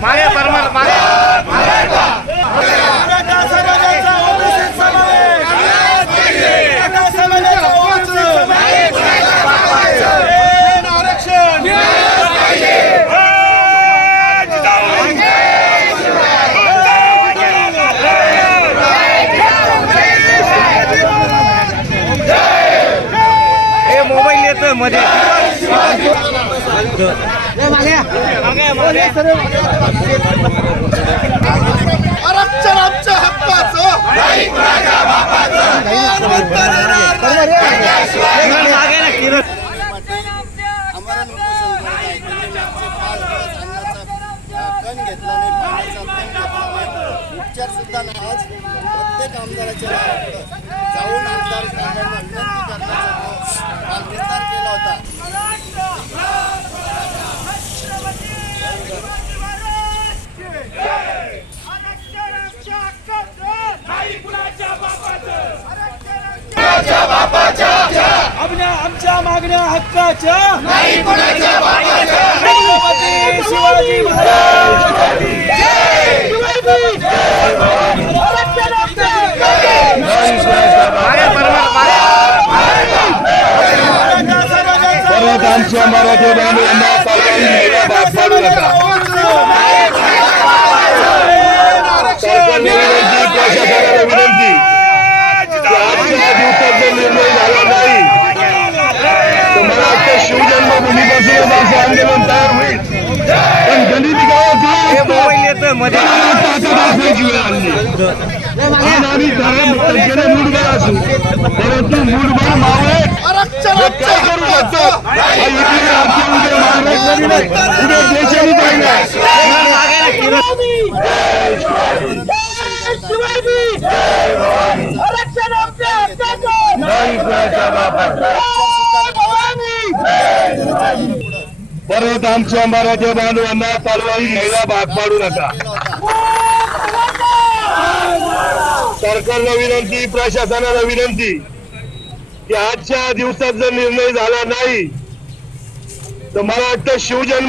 मागे परमार मागे मोबाईल येतोय मध्ये आरक्षण आमच्या हक्काचं कण घेतला नाही, पाण्याचा थेंब घेतला नाही, उपचार सुद्धा नाही. आज प्रत्येक आमदाराच्या जाऊन आमदार साहेबांना विनंती करण्याचा काल विस्तार केला होता. आमच्या मागण्या हक्काच्या नाही कुणाच्या बापाच्या. छत्रपती शिवाजी महाराज की जय. परत आमच्या मराठी बांधवांना परवानगी भाग पाडू नका. सरकारने विनंती, प्रशासनाला विनंती की आजच्या दिवसात जर निर्णय झाला नाही तर मला वाटतं शिवजन्मभूमीपासूनच आमचं आंदोलन तयार होईल. पण गणित गावात मोबाईल येतोय मध्ये आम्ही तंगेने मूडभर असू, परंतु मूडभर मावळे काय करू शकतो पुढे देशाने जायला. परत आमच्या मराठी बांधवांना तलवारी घ्यायला भाग पाडू नका. सरकारला विनंती, प्रशासनाला विनंती की आजच्या दिवसात जर निर्णय झाला नाही तर मला वाटतं शिवजन्म